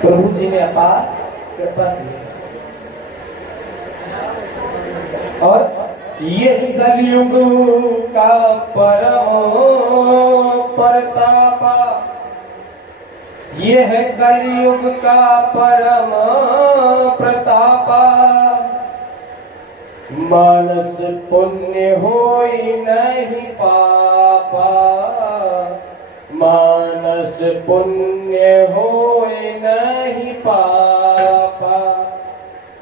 प्रभु जी ने अपार कृपा की। और यही कलयुग का परम प्रतापा, ये है कलयुग का परम प्रतापा। मानस पुण्य होई नहीं पापा, मानस पुण्य होई नहीं पापा।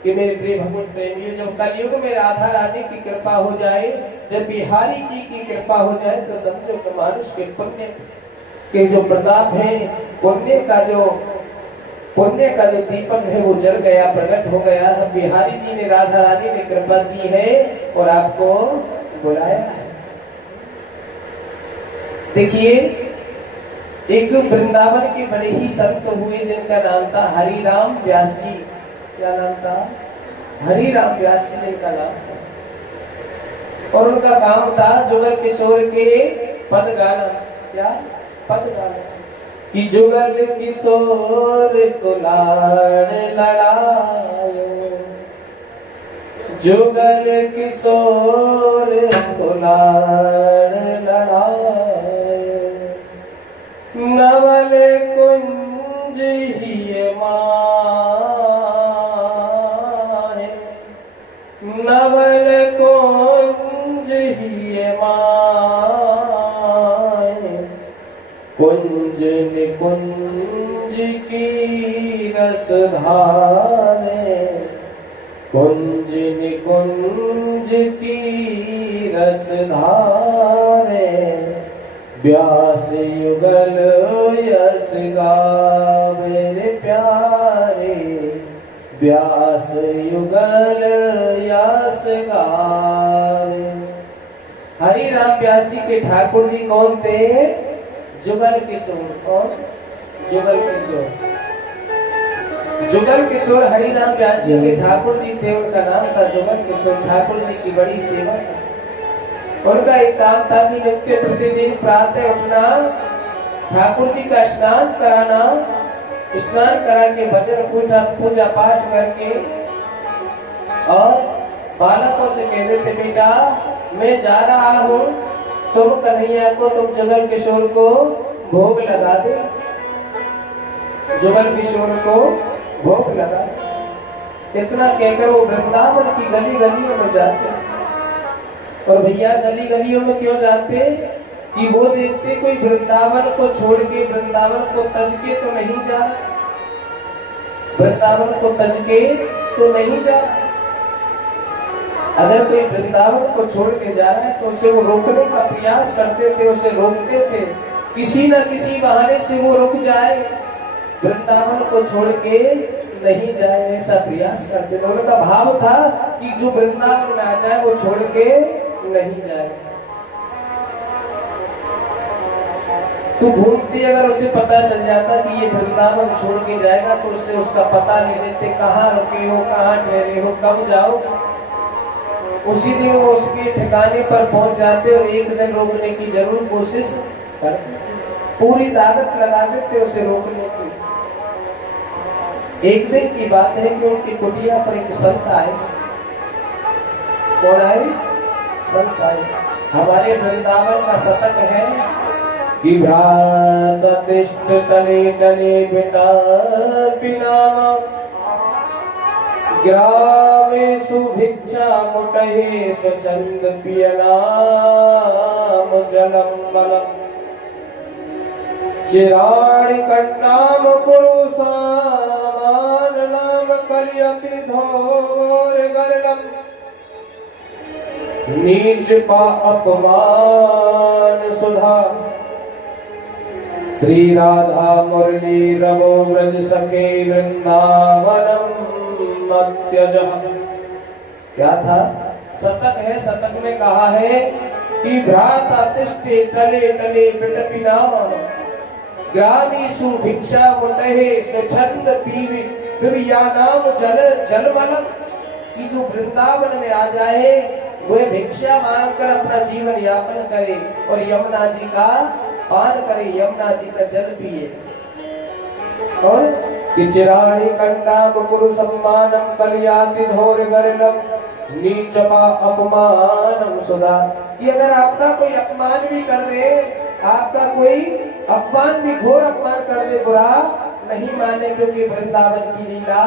कि मेरे प्रिय भगवत प्रेमियों, जब कलयुग में राधा रानी की कृपा हो जाए, जब बिहारी जी की कृपा हो जाए, तो समझो कि मानुष के पुण्य के जो प्रताप है, पुण्य का जो दीपक है वो जल गया, प्रकट हो गया। बिहारी जी ने, राधा रानी ने कृपा की है और आपको बुलाया है। देखिए, एक वृंदावन के बड़े ही संत हुए जिनका नाम था हरिराम व्यास जी। क्या नाम था? हरिराम व्यास जी जिनका नाम था। और उनका काम था जुगल किशोर के पद गाना। क्या पद गाना? कि जुगल किशोर को लाड़ लड़ायो, जुगल किशोर को लाड़ लड़ायो। नवल कुंज ही माहे, नवल कुंज ही माहे। कुंज निकुंज की रस धारे, कुंज निकुंज की रस धारे। व्यास युगल यस गावे रे प्यारे, व्यास युगल यस गावे। हरिराम व्यास जी के ठाकुर जी कौन थे? जुगल किशोर। कौन? जुगल किशोर। जुगल किशोर हरिराम व्यास जी के ठाकुर जी थे, उनका नाम था जुगल किशोर। ठाकुर जी की बड़ी सेवा। उनका एक काम था कि नित्य प्रतिदिन प्रातः उठना, ठाकुर जी का स्नान कराना, स्नान करा के भजन पूजा पाठ करके और बालकों से कह देते, बेटा मैं जा रहा हूँ, तुम कन्हैया को, तुम जुगल किशोर को भोग लगा दे, जुगल किशोर को भोग लगा। इतना कहकर वो वृंदावन की गली गलियों में जाते। और भैया गली गलियों में क्यों जाते? कि वो देखते कोई वृंदावन को छोड़ के, वृंदावन को तज के तो नहीं जा, वृंदावन को तज के तो नहीं जा। अगर कोई वृंदावन को छोड़ के जा रहा है तो उसे वो रोकने का प्रयास करते थे, उसे रोकते थे, किसी न किसी बहाने से वो रुक जाए, वृंदावन को छोड़ के नहीं जाए, ऐसा प्रयास करते थे। उनका भाव था कि जो वृंदावन में आ जाए वो छोड़ के नहीं जाए। तो घूमते अगर उसे पता चल जाता कि ये वृंदावन छोड़ के जाएगा तो उससे उसका पता ले लेते, कहाँ रुके हो, कहाँ ठहरे हो, कब जाओ। उसी दिन वो उसके ठिकाने पर पहुंच जाते और एक दिन रोकने की जरूर कोशिश करते, पूरी ताकत लगा देते उसे रोकने की। एक दिन की बात है कि उनकी कुटिया पर एक संत आए। कौन आए? संत आए। हमारे वृंदावन का शतक है कि भ्रात तिष्ठ तले तले बिना बिना ग्रामे सुभिक्षा मुटहे स्वच्छंद पियनाम जलम बलम। चिराणि कंटाम कुरु सामान नाम कलयति धोर गरलम। नीच पा अपमान सुधा श्री राधा मुरली रवो व्रज सखे वृंदावनम मत्यजः। क्या था? शतक है। शतक में कहा है कि भ्राता तिष्ठे तले तले बिटपि नाम ग्रामीषु भिक्षा मुटहे स्वच्छंद पिबयानाम जल जलवलम। कि जो वृंदावन में आ जाए वह भिक्षा मांगकर अपना जीवन यापन करे और यमुना जी का पान करे, यमुना जी का जल पिए। और कि चिराणि कंडाम कुरु सम्मानम कलयाति धोर गरिलम नीचमा अपमानम सुधा। कि अगर आपका कोई अपमान भी कर दे, आपका कोई अपमान भी, घोर अपमान कर दे, बुरा नहीं माने, क्योंकि वृंदावन की लीला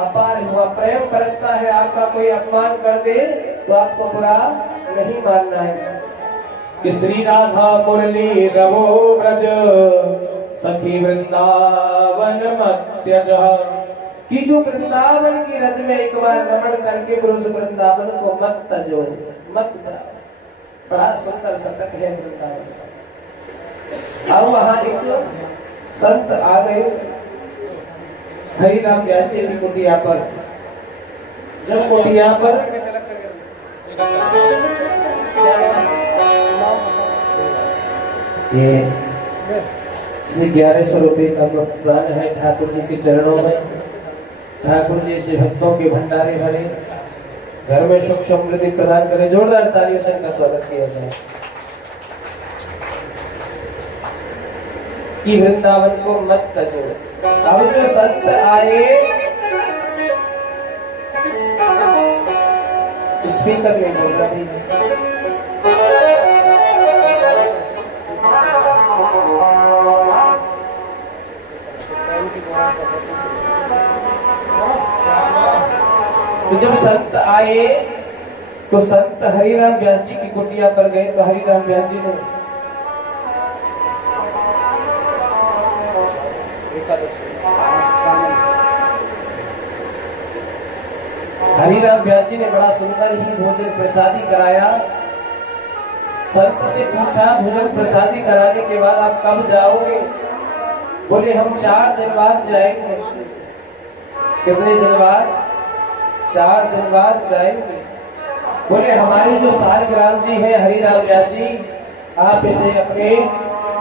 अपार हुआ। प्रेम करता है, आपका कोई अपमान कर दे तो आपको बुरा नहीं मानना है। कि श्री राधा मुरली रवो ब्रज सखी वृंदावन मत त्यज। कि जो वृंदावन की रज में एक बार रमण करके पुरुष वृंदावन को मत तजो, मत जाओ। बड़ा सुंदर शतक है वृंदावन। अब वहां एक संत आ गए हरिराम व्यास जी की कुटिया पर। जब कुटिया पर ये 1100 रुपये का दान है ठाकुर जी के चरणों में। ठाकुर जी से भक्तों के भंडारे भरे, घर में सुख समृद्धि प्रदान करे। जोरदार तालियों से इनका स्वागत किया जाए। कि वृंदावन को मत तजो। अब जो संत आए, स्पीकर में बोल रही है। तो जब संत आए तो संत हरिराम व्यास जी की कुटिया पर गए। तो हरिराम व्यास जी ने हरिराम व्यास जी ने बड़ा सुंदर ही भोजन प्रसादी कराया। संत से पूछा भोजन प्रसादी कराने के बाद आप कब जाओगे? बोले हम 4 दिन बाद जाएंगे। कितने दिन बाद? 4 दिन बाद जाएंगे। बोले हमारे जो सालग्राम जी है हरिराम व्यास जी, आप इसे अपने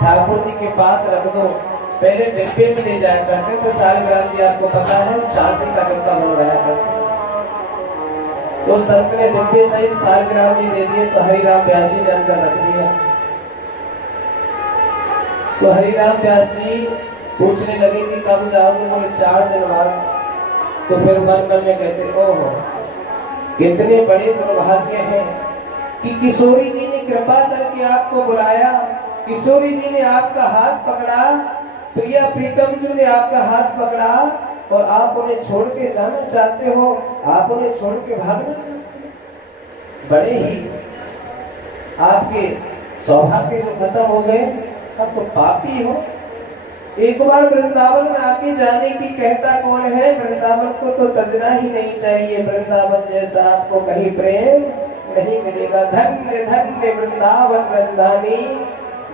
ठाकुर जी के पास रख दो। पहले डिब्बे में ले जाया करते, तो सालग्राम जी आपको पता है चांदी का डिब्बा मंगवाया करते। तो संत ने डिब्बे सहित सालग्राम जी दे दिए। तो हरिराम व्यास जी ने अंदर रख दिया। तो हरिराम व्यास जी पूछने लगे कि कब जाओगे? बोले 4 दिन बाद। तो फिर मन में कहते ओहो कितने बड़े दुर्भाग्य हैं कि किशोरी जी ने कृपा करके आपको बुलाया, किशोरी जी ने आपका हाथ पकड़ा, प्रिया प्रीतम जी ने आपका हाथ पकड़ा और आप उन्हें छोड़ के जाना चाहते हो, आप उन्हें छोड़ के भागना चाहते हो। बड़े ही आपके सौभाग्य जो खत्म हो गए, आप तो पापी हो। एक बार वृंदावन में आके जाने की कहता कौन है? वृंदावन को तो तजना ही नहीं चाहिए। वृंदावन जैसा आपको कहीं प्रेम नहीं मिलेगा। धन्य धन्य वृंदावन वृंदानी,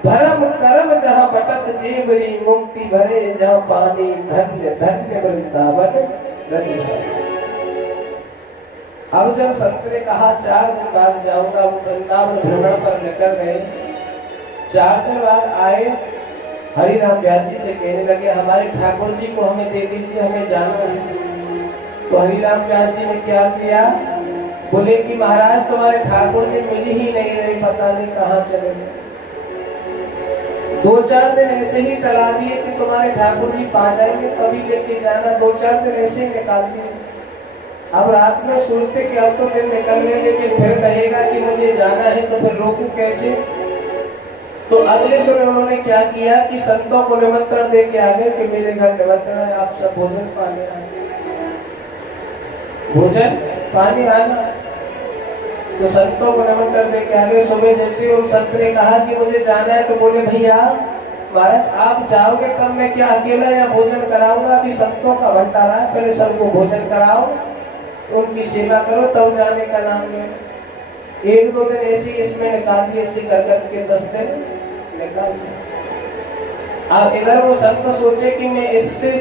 धर्म कर्म जहाँ बटत जेवरी, मुक्ति भरे जहाँ पानी, धन्य धन्य वृंदावन वृंदानी। अब जब संत ने कहा 4 दिन बाद जाऊंगा, वो वृंदावन भ्रमण पर निकल गए। 4 दिन बाद आए, हरिराम व्यास जी से कहने लगे हमारे ठाकुर जी को हमें दे दीजिए, हमें जाना है। तो हरिराम व्यास जी ने क्या किया? बोले कि महाराज तुम्हारे ठाकुर जी मिल ही नहीं रहे, पता नहीं कहाँ चले गए। 2-4 दिन ऐसे ही टला दिए कि तुम्हारे ठाकुर जी पा जाएंगे तभी लेके जाना। 2-4 दिन ऐसे ही निकाल दिए। अब रात में सोचते कि अब तो दिन निकल गए, लेकिन फिर कहेगा कि मुझे जाना है, तो फिर रोकूं कैसे? तो अगले दिन उन्होंने क्या किया कि संतों को निमंत्रण दे के आ गए कि मेरे घर निमंत्रण है, आप सब भोजन पाने आए, भोजन पाने आना। तो संतों को निमंत्रण दे के आ गए। सुबह जैसे उन संत ने कहा कि मुझे जाना है, तो बोले भैया महाराज आप जाओगे तब मैं क्या अकेला या भोजन कराऊंगा? अभी संतों का भंडारा है, पहले सबको भोजन कराओ, उनकी सेवा करो, तब जाने का नाम ले। 1-2 दिन ऐसे इसमें निकाल दिए, ऐसे कर करके 10 दिन निकाल दिए। अब इधर वो संत सोचे कि मैं इससे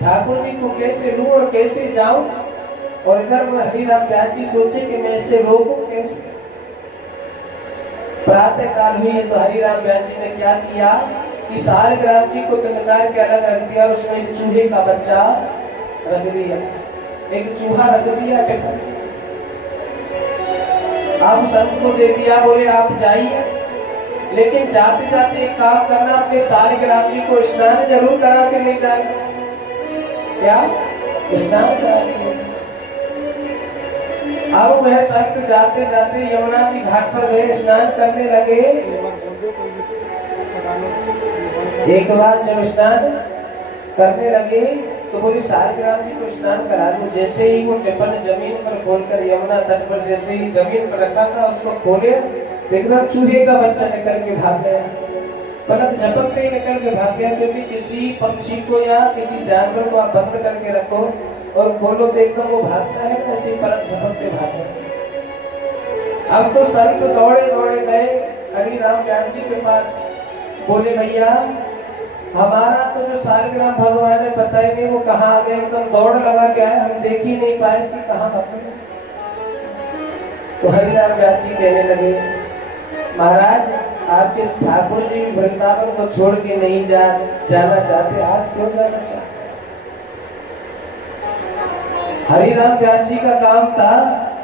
ठाकुर जी को कैसे लूं और कैसे जाऊं, और इधर वो हरिराम व्यास जी सोचे कि मैं इसे रोकूं कैसे। प्रातः काल हुई तो हरिराम व्यास जी ने क्या किया कि सालग्राम जी को निकाल के अलग रख दिया, उसमें एक चूहे का बच्चा रख दिया, एक चूहा रख दिया। आप संत को दे दिया, बोले आप जाइए, लेकिन जाते जाते एक काम करना, अपने सालग्राम जी को स्नान जरूर करा के ले जाए। क्या स्नान कराएंगे। अब वह संत जाते जाते यमुना जी घाट पर गए, स्नान करने लगे। एक बार जब स्नान करने लगे तो बोली सालिग्राम जी को स्नान करा दो। जैसे ही वो टिपन जमीन पर खोलकर यमुना तट पर जैसे ही जमीन पर रखा था उसको खोले, एकदम चूहे का बच्चा निकल के भाग गया। पलक झपकते ही निकल के भाग गया, क्योंकि किसी पक्षी को या किसी जानवर को आप बंद करके रखो और खोलो तो एकदम वो भागता है, ऐसे पलक झपकते भाग गया। अब तो संत दौड़े दौड़े गए हरि राम व्यास जी के पास। बोले भैया हमारा तो जो सालिग्राम भगवान ने बताई नहीं वो कहाँ आ गए। एकदम दौड़ लगा के आए, हम देख ही नहीं पाए कि कहाँ भाग गए। तो हरिराम व्यास जी कहने लगे महाराज आपके ठाकुर जी वृंदावन को छोड़ के नहीं जाना चाहते, आप क्यों जाना चाहते। हरिराम व्यास जी का काम था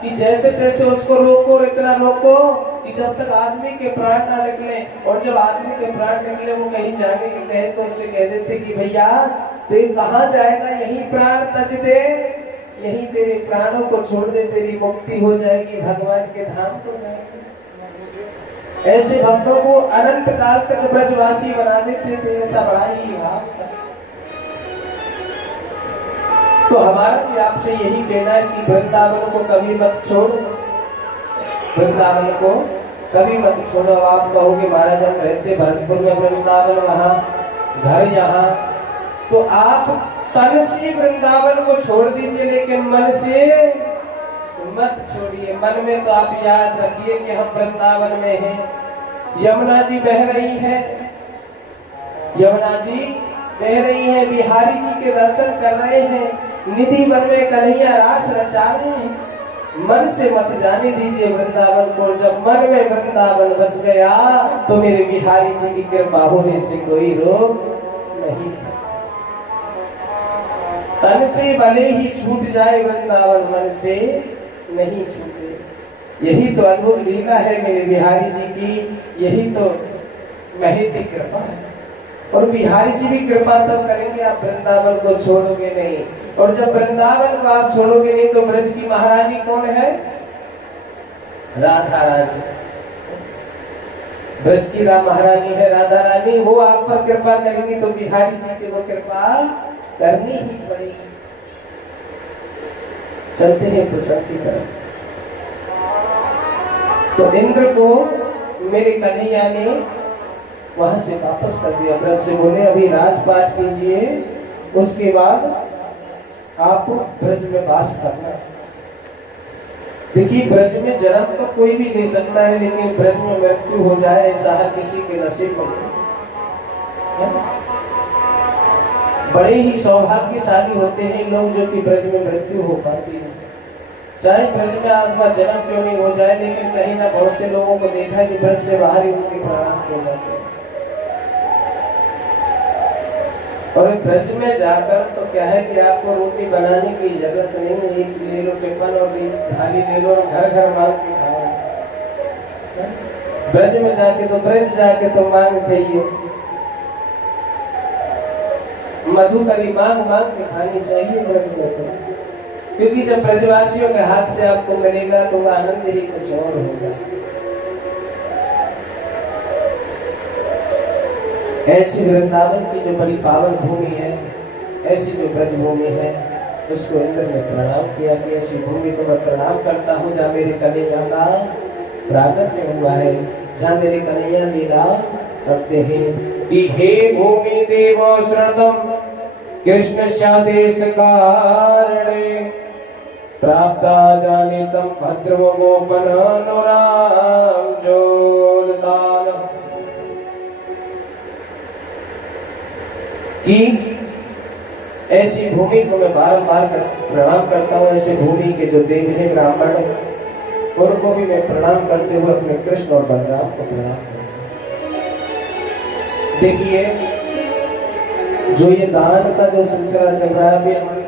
कि जैसे तैसे उसको रोको और इतना रोको कि जब तक आदमी के प्राण ना निकले, और जब आदमी के प्राण निकले वो कहीं जाने के कहे तो उससे कह देते कि भैया तू कहाँ जाएगा, यही प्राण तज दे, यही तेरे प्राणों को छोड़ दे, तेरी मुक्ति हो जाएगी, भगवान के धाम को जाएगी। ऐसे भक्तों को अनंत काल तक ब्रजवासी बना देते थे, ऐसा बड़ा ही भाव था। तो हमारा भी आपसे यही कहना है कि वृंदावन को कभी मत छोड़ो, वृंदावन को कभी मत छोड़ो। आप कहोगे महाराज हम रहते भरतपुर में, वृंदावन वहाँ, घर यहाँ, तो आप तन से वृंदावन को छोड़ दीजिए लेकिन मन से मत छोड़िए। मन में तो आप याद रखिए कि हम वृंदावन में हैं, यमुना जी बह रही है, यमुना जी बह रही है, बिहारी जी के दर्शन कर रहे हैं, निधि वन में कन्हैया रास रचा रहे हैं। मन से मत जाने दीजिए वृंदावन को। जब मन में वृंदावन बस गया तो मेरे बिहारी जी की कृपा होने से कोई रोक नहीं। तन से भले ही छूट जाए वृंदावन, मन से नहीं छूटे। यही तो अद्भुत लीला है मेरे बिहारी जी की, यही तो महती कृपा है। और बिहारी जी भी कृपा तब करेंगे आप वृंदावन को छोड़ोगे नहीं। और जब वृंदावन को आप छोड़ोगे नहीं तो ब्रज की महारानी कौन है, राधा रानी। ब्रज की महारानी है राधा रानी, वो आप पर कृपा करेंगी तो बिहारी जी की वो कृपा करनी ही पड़ेगी। चलते हैं प्रसन्न की तरफ। तो इंद्र को मेरे कन्हैया ने वहां से वापस कर दिया। ब्रज से बोले अभी राजपाट कीजिए, उसके बाद आप ब्रज में वास करना। देखिए ब्रज में जन्म तो कोई भी ले सकता है, लेकिन ब्रज में मृत्यु हो जाए ऐसा हर किसी के नसीब में नहीं। बड़े ही सौभाग्यशाली होते हैं लोग जो कि ब्रज में मृत्यु हो पाती है। चाहे ब्रज में आपका जन्म क्यों नहीं हो जाए, लेकिन कहीं ना बहुत से लोगों को देखा है कि ब्रज से बाहर ही उनके प्राण हो जाते हैं। और ब्रज में जाकर तो क्या है कि आपको रोटी बनाने की जरूरत नहीं है, एक ले लो टिफिन और थाली ले लो और घर घर मांग के खाओ। ब्रज में जाके तो ब्रज जाके तो मांगते ही हो, मधुकरी मांग मांग के खानी चाहिए ब्रज में तो, क्योंकि जब ब्रजवासियों के हाथ से आपको मिलेगा तो वह आनंद ही कुछ और होगा। ऐसी वृंदावन की जो बड़ी पावन भूमि है, ऐसी जो ब्रज भूमि है, उसको इंद्र ने प्रणाम किया कि ऐसी भूमि को मैं प्रणाम करता हूँ जहाँ मेरे कन्हैया का प्राकट्य हुआ है, जहाँ मेरे कन्हैया लीला करते हैं। कि हे भूमि देवो शरणम कृष्ण शादेश कारणे प्राप्ता जानितम भद्रवो गोपन अनुराम जोदान। कि ऐसी भूमि को मैं बार बार प्रणाम करता हूँ। ऐसी भूमि के जो देव हैं ब्राह्मण उनको भी मैं प्रणाम करते हुए अपने कृष्ण और बलराम को प्रणाम करता हूँ। देखिए जो ये दान का जो सिलसिला चल रहा है अभी हमारे